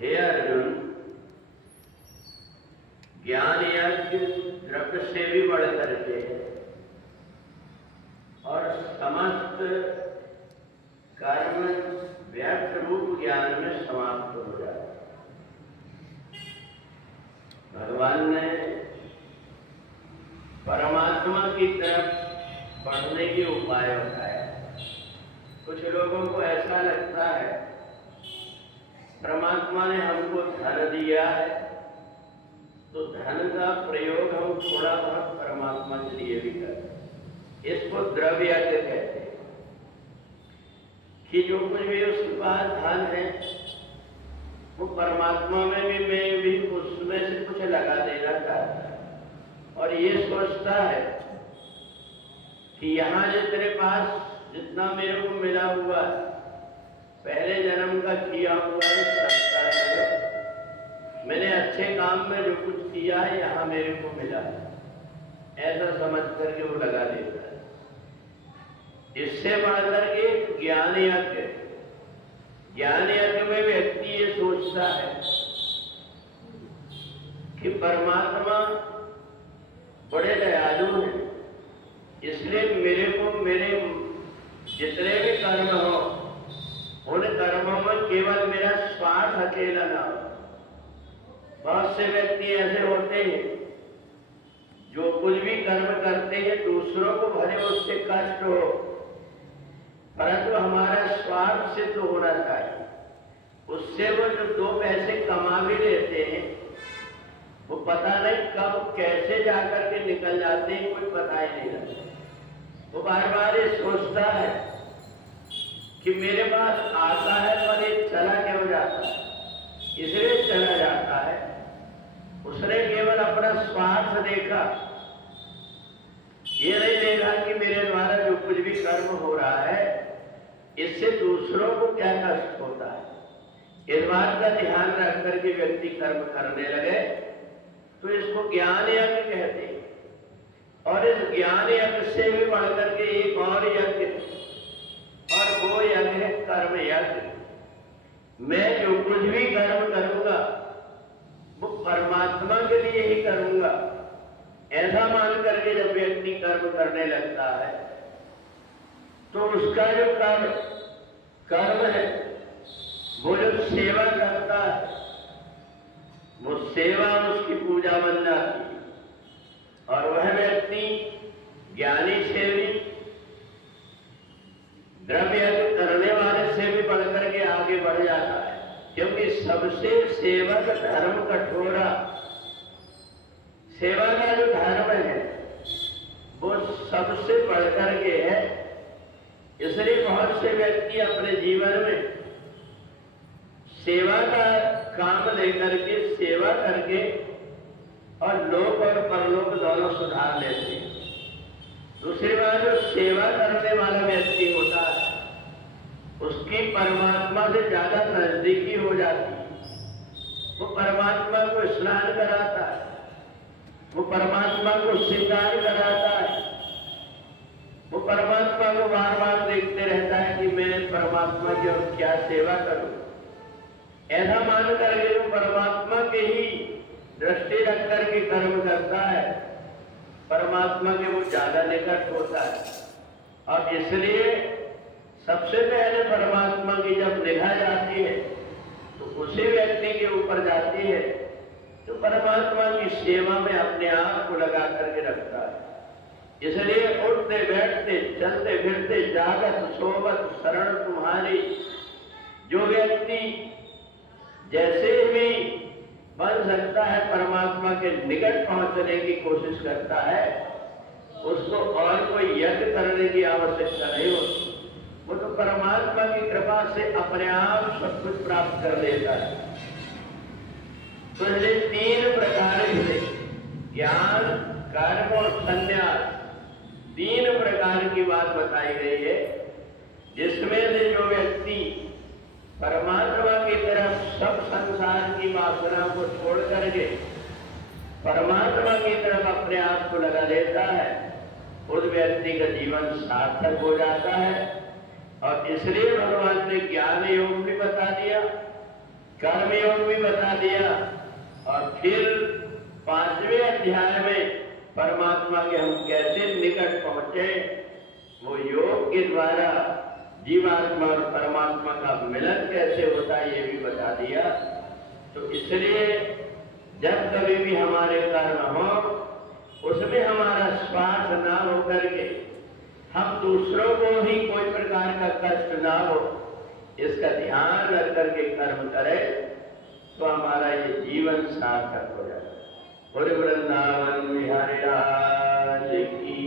हे अर्जुन, ज्ञान यज्ञ द्रव्य से भी बढ़ करके है और समस्त कर्म व्यर्थ रूप ज्ञान में समाप्त हो जाता है। भगवान ने परमात्मा की तरफ बढ़ने के उपाय बताए। कुछ लोगों को ऐसा लगता है परमात्मा ने हमको धन दिया है तो धन का प्रयोग हम थोड़ा बहुत परमात्मा के लिए भी करते हैं। इसको द्रव्य कहते हैं कि जो कुछ भी उसके पास धन है वो परमात्मा में भी उसमें से कुछ लगा देना चाहता है और ये सोचता है कि यहाँ जो तेरे पास जितना मेरे को मिला हुआ है, पहले जन्म का किया हुआ है संस्कार, मैंने अच्छे काम में जो कुछ किया है यहाँ मेरे को मिला है, ऐसा समझ करके वो लगा देता है। इससे बढ़कर के ज्ञान यज्ञ में व्यक्ति ये सोचता है कि परमात्मा बड़े दयालु हैं, इसलिए मेरे को मेरे जितने भी कर्म हो उन कर्मों में केवल मेरा स्वार्थ अकेला ना हो। बहुत से व्यक्ति ऐसे होते हैं जो कुछ भी कर्म करते हैं दूसरों को भले उससे कष्ट हो, परंतु हमारा स्वार्थ सिद्ध होना चाहिए। उससे वो जो दो पैसे कमा भी लेते हैं वो पता नहीं कब कैसे जाकर के निकल जाते हैं, कोई पता ही नहीं लगता। वो बार बार ये सोचता है कि मेरे पास आता है पर ये चला क्यों जाता है, इसलिए चला जाता है। उसने केवल अपना स्वार्थ देखा, ये नहीं देखा कि मेरे द्वारा जो कुछ भी कर्म हो रहा है इससे दूसरों को क्या कष्ट होता है। इस बात का ध्यान रख करके व्यक्ति कर्म करने लगे तो इसको ज्ञान यज्ञ कहते हैं। और इस ज्ञान यज्ञ से भी बढ़कर के एक और यज्ञ और वो यज्ञ है कर्म यज्ञ। मैं जो कुछ भी कर्म करूंगा वो परमात्मा के लिए ही करूंगा, ऐसा मान करके जब व्यक्ति कर्म करने लगता है तो उसका जो कर्म है वो जो सेवा करता है वो सेवा उसकी पूजा बन जाती है। और वह व्यक्ति ज्ञानी से भी द्रव्य करने वाले से भी बढ़कर के आगे बढ़ जाता है, क्योंकि सबसे सेवक धर्म कठोरा, सेवा का जो धर्म है वो सबसे बढ़कर के है। इसलिए बहुत से व्यक्ति अपने जीवन में सेवा का काम लेकर के सेवा करके और लोक और परलोक दोनों सुधार लेते हैं। दूसरी बात, जो सेवा करने वाला व्यक्ति होता है उसकी परमात्मा से ज्यादा नजदीकी हो जाती है। वो परमात्मा को स्नान कराता है, वो परमात्मा को श्रृंगार कराता है, वो परमात्मा को बार बार देखते रहता है कि मैं परमात्मा की और क्या सेवा करूं। ऐसा मान करके वो परमात्मा के ही दृष्टि रख करके कर्म करता है, परमात्मा के वो ज्यादा निकट होता है। और इसलिए सबसे पहले परमात्मा की जब निगाह जाती है तो उसी व्यक्ति के ऊपर जाती है जो परमात्मा की सेवा में अपने आप को लगा करके रखता है। इसलिए उठते बैठते चलते फिरते जागत सोबत शरण तुम्हारी, जो व्यक्ति जैसे भी बन सकता है परमात्मा के निकट पहुंचने की कोशिश करता है, उसको और कोई यज्ञ करने की आवश्यकता नहीं होती। वो तो परमात्मा की कृपा से अपने आप सब कुछ प्राप्त कर लेता है। तो इसलिए तीन प्रकार से ज्ञान, कर्म और संन्यास, तीन प्रकार की बात बताई गई है, जिसमें से जो व्यक्ति परमात्मा की तरफ सब संसार की वासना को छोड़ करके परमात्मा की तरफ अपने आप को लगा लेता है, उस व्यक्ति का जीवन सार्थक हो जाता है। और इसलिए भगवान ने ज्ञान योग भी बता दिया कर्मयोग भी बता दिया, और फिर 5वें अध्याय में परमात्मा के हम कैसे निकट पहुंचे, वो योग के द्वारा जीवात्मा और परमात्मा का मिलन कैसे होता है ये भी बता दिया। तो इसलिए जब कभी भी हमारे कर्म हो उसमें हमारा स्वार्थ ना हो करके हम दूसरों को ही कोई प्रकार का कष्ट ना हो, इसका ध्यान रख करके कर्म करें तो हमारा ये जीवन सार्थक हो जाएगा। पूरे वृंदावन बिहारी लाल की